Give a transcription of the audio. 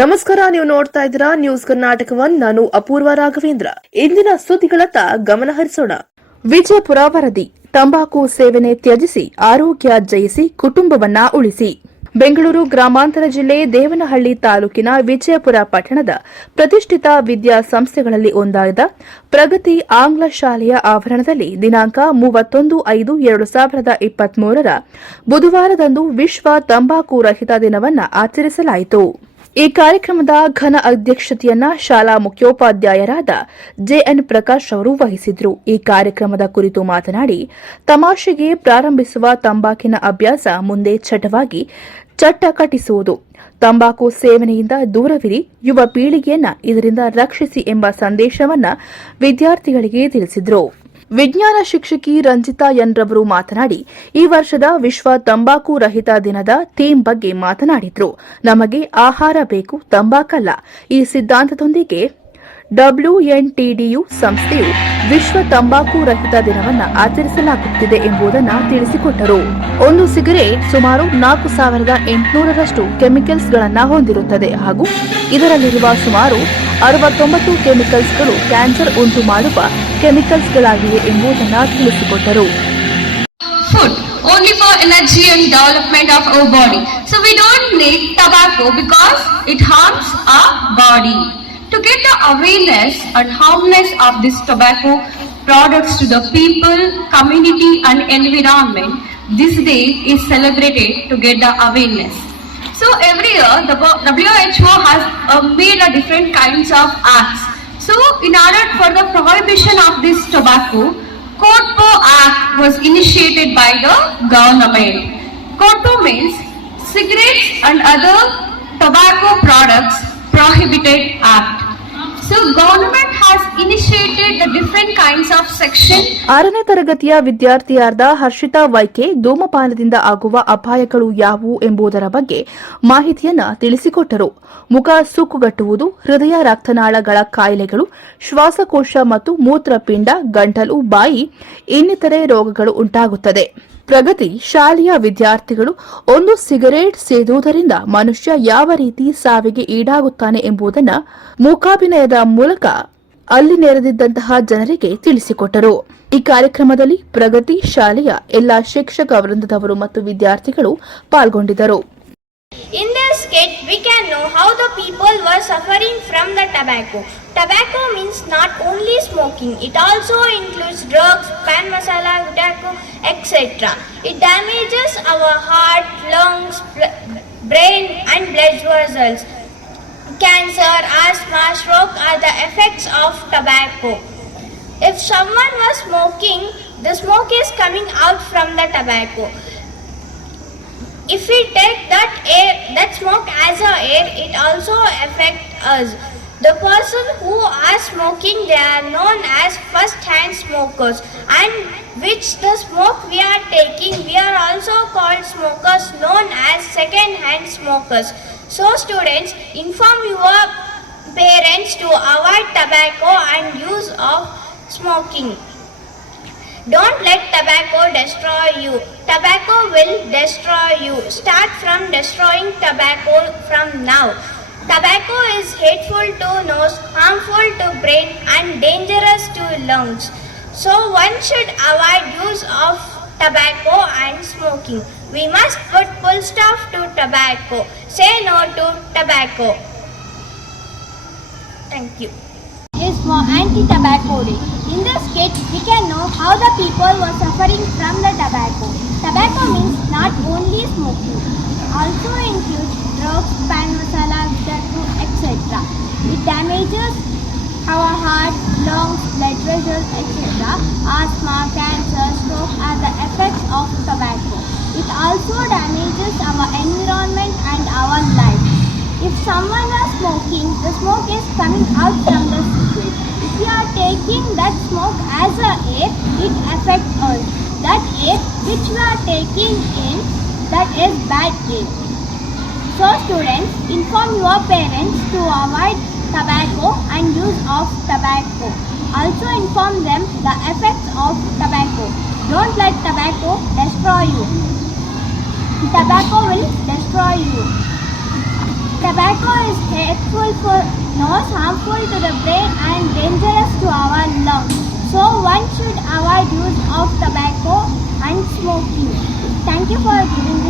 ನಮಸ್ಕಾರ, ನೀವು ನೋಡ್ತಾ ಇದ್ದೀರಾ ನ್ಯೂಸ್ ಕರ್ನಾಟಕವನ್. ನಾನು ಅಪೂರ್ವ ರಾಘವೇಂದ್ರ. ಇಂದಿನ ಸುದ್ದಿಗಳತ್ತ ಗಮನ ಹರಿಸೋಣ. ವಿಜಯಪುರ ವರದಿ: ತಂಬಾಕು ಸೇವನೆ ತ್ಯಜಿಸಿ ಆರೋಗ್ಯ ಜಯಿಸಿ ಕುಟುಂಬವನ್ನ ಉಳಿಸಿ. ಬೆಂಗಳೂರು ಗ್ರಾಮಾಂತರ ಜಿಲ್ಲೆ ದೇವನಹಳ್ಳಿ ತಾಲೂಕಿನ ವಿಜಯಪುರ ಪಟ್ಟಣದ ಪ್ರತಿಷ್ಠಿತ ವಿದ್ಯಾಸಂಸ್ಥೆಗಳಲ್ಲಿ ಒಂದಾದ ಪ್ರಗತಿ ಆಂಗ್ಲ ಶಾಲೆಯ ಆವರಣದಲ್ಲಿ ದಿನಾಂಕ 31/5/2023 ಬುಧವಾರದಂದು ವಿಶ್ವ ತಂಬಾಕು ರಹಿತ ದಿನವನ್ನು ಆಚರಿಸಲಾಯಿತು. ಈ ಕಾರ್ಯಕ್ರಮದ ಘನ ಅಧ್ಯಕ್ಷತೆಯನ್ನ ಶಾಲಾ ಮುಖ್ಯೋಪಾಧ್ಯಾಯರಾದ ಜೆಎನ್ ಪ್ರಕಾಶ್ ಅವರು ವಹಿಸಿದ್ರು. ಈ ಕಾರ್ಯಕ್ರಮದ ಕುರಿತು ಮಾತನಾಡಿ, ತಮಾಷೆಗೆ ಪ್ರಾರಂಭಿಸುವ ತಂಬಾಕಿನ ಅಭ್ಯಾಸ ಮುಂದೆ ಚಟವಾಗಿ ಚಟ್ಟ ಕಟ್ಟಿಸುವುದು. ತಂಬಾಕು ಸೇವನೆಯಿಂದ ದೂರವಿರಿ, ಯುವ ಪೀಳಿಗೆಯನ್ನ ಇದರಿಂದ ರಕ್ಷಿಸಿ ಎಂಬ ಸಂದೇಶವನ್ನ ವಿದ್ಯಾರ್ಥಿಗಳಿಗೆ ತಿಳಿಸಿದರು. ವಿಜ್ಞಾನ ಶಿಕ್ಷಕಿ ರಂಜಿತಾ ಎನ್ ರವರು ಮಾತನಾಡಿ, ಈ ವರ್ಷದ ವಿಶ್ವ ತಂಬಾಕು ರಹಿತ ದಿನದ ಥೀಮ್ ಬಗ್ಗೆ ಮಾತನಾಡಿದ್ರು. ನಮಗೆ ಆಹಾರ ಬೇಕು, ತಂಬಾಕಲ್ಲ. ಈ ಸಿದ್ಧಾಂತದೊಂದಿಗೆ WNTDU ಸಂಸ್ಥೆಯು ವಿಶ್ವ ತಂಬಾಕು ರಹಿತ ದಿನವನ್ನು ಆಚರಿಸಲಾಗುತ್ತಿದೆ ಎಂಬುದನ್ನು ತಿಳಿಸಿಕೊಟ್ಟರು. ಒಂದು ಸಿಗರೇಟ್ ಸುಮಾರು 4,800ರಷ್ಟು ಕೆಮಿಕಲ್ಸ್ಗಳನ್ನು ಹೊಂದಿರುತ್ತದೆ ಹಾಗೂ ಇದರಲ್ಲಿರುವ ಸುಮಾರು 69 ಕೆಮಿಕಲ್ಸ್ಗಳು ಕ್ಯಾನ್ಸರ್ ಉಂಟು ಮಾಡುವ ಕೆಮಿಕಲ್ಸ್ಗಳಾಗಿವೆ ಎಂಬುದನ್ನು ತಿಳಿಸಿಕೊಟ್ಟರು. Food only for energy and development of our body. So we don't need tobacco because it harms our body. To get the awareness and harmness of this tobacco products to the people, community and environment, this day is celebrated to get the awareness. So every year the WHO has made a different kinds of acts. So in order for the prohibition of this tobacco, COTPO Act was initiated by the government. COTPO means Cigarettes and Other Tobacco Products Prohibited Act. So government has initiated the different kinds of section. 6ನೇ ತರಗತಿಯ ವಿದ್ಯಾರ್ಥಿಯಾದ Harshita YK ಧೂಮಪಾನದಿಂದ ಆಗುವ ಅಪಾಯಗಳು ಯಾವುವು ಎಂಬುದರ ಬಗ್ಗೆ ಮಾಹಿತಿಯನ್ನ ತಿಳಿಸಿಕೊಟ್ಟರು. ಮುಖ ಸುಕ್ಕುಗಟ್ಟುವುದು, ಹೃದಯ ರಕ್ತನಾಳಗಳ ಕಾಯಿಲೆಗಳು, ಶ್ವಾಸಕೋಶ ಮತ್ತು ಮೂತ್ರಪಿಂಡ, ಗಂಟಲು, ಬಾಯಿ ಇನ್ನಿತರೆ ರೋಗಗಳು ಉಂಟಾಗುತ್ತದೆ. ಪ್ರಗತಿ ಶಾಲೆಯ ವಿದ್ಯಾರ್ಥಿಗಳು ಒಂದು ಸಿಗರೇಟ್ ಸೇದುವುದರಿಂದ ಮನುಷ್ಯ ಯಾವ ರೀತಿ ಸಾವಿಗೆ ಈಡಾಗುತ್ತಾನೆ ಎಂಬುದನ್ನು ಮೂಕಾಭಿನಯದ ಮೂಲಕ ಅಲ್ಲಿ ನೆರೆದಿದ್ದಂತಹ ಜನರಿಗೆ ತಿಳಿಸಿಕೊಟ್ಟರು. ಈ ಕಾರ್ಯಕ್ರಮದಲ್ಲಿ ಪ್ರಗತಿ ಶಾಲೆಯ ಎಲ್ಲಾ ಶಿಕ್ಷಕ ವೃಂದದವರು ಮತ್ತು ವಿದ್ಯಾರ್ಥಿಗಳು ಪಾಲ್ಗೊಂಡಿದ್ದರು. In this skit, we can know how the people were suffering from the tobacco. Tobacco means not only smoking, it also includes drugs, pan masala, tobacco, etc. It damages our heart, lungs, brain and blood vessels. Cancer, asthma, stroke are the effects of tobacco. If someone was smoking, the smoke is coming out from the tobacco. If we take that smoke as a air, it also affects us. The person who are smoking, they are known as first-hand smokers, and which the smoke we are taking, we are also called smokers, known as second-hand smokers. So students, inform your parents to avoid tobacco and use of smoking. Don't let tobacco destroy you. Tobacco will destroy you. Start from destroying tobacco from now. Tobacco is hateful to nose, harmful to brain and dangerous to lungs. So one should avoid use of tobacco and smoking. We must put full stop to tobacco. Say no to tobacco. Thank you. Is for anti-tobacco day. In this skit, we can know how the people were suffering from the tobacco. Tobacco means not only smoking, also includes drugs, pan masala, tobacco, etc. It damages our heart, lungs, blood vessels, etc. Asthma, cancer, stroke are the effects of tobacco. It also damages our environment and our life. If someone is smoking, the smoke is coming out from the cigarette. If we are taking that smoke as a air, it affects us. That air which we are taking in, that is bad air. So students, inform your parents to avoid tobacco and use of tobacco. Also inform them the effects of tobacco. Don't let tobacco destroy you. Tobacco will destroy you. Tobacco is hateful for nose, harmful to the brain and dangerous to our lungs. So one should avoid use of tobacco and smoking. Thank you for giving